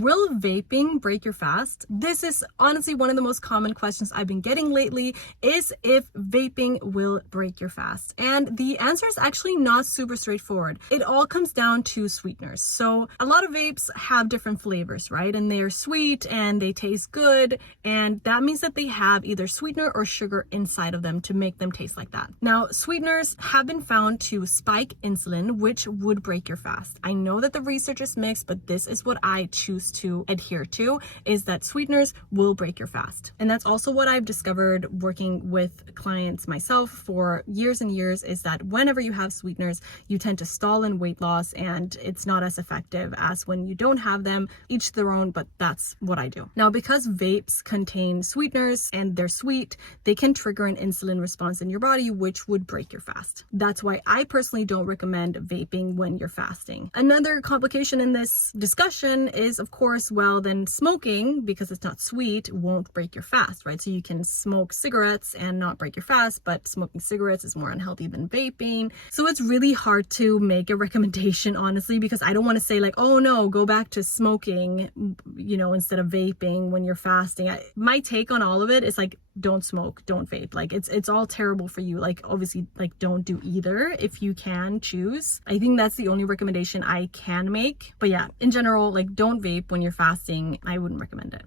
Will vaping break your fast? This is honestly one of the most common questions I've been getting lately, is if vaping will break your fast. And the answer is actually not super straightforward. It all comes down to sweeteners. So a lot of vapes have different flavors, right? And they're sweet and they taste good. And that means that they have either sweetener or sugar inside of them to make them taste like that. Now, sweeteners have been found to spike insulin, which would break your fast. I know that the research is mixed, but this is what I choose to adhere to, is that sweeteners will break your fast. And that's also what I've discovered working with clients myself for years and years, is that whenever you have sweeteners, you tend to stall in weight loss and it's not as effective as when you don't have them. Each their own, but that's what I do. Now, because vapes contain sweeteners and they're sweet, they can trigger an insulin response in your body, which would break your fast. That's why I personally don't recommend vaping when you're fasting. Another complication in this discussion is, of course, well, then smoking, because it's not sweet, won't break your fast, right? So you can smoke cigarettes and not break your fast, but smoking cigarettes is more unhealthy than vaping. So it's really hard to make a recommendation, honestly, because I don't want to say like, oh no, go back to smoking, instead of vaping when you're fasting. My take on all of it is like, don't smoke, don't vape. Like it's all terrible for you. Like obviously, like don't do either if you can choose. I think that's the only recommendation I can make. But yeah, in general, like don't vape when you're fasting. I wouldn't recommend it.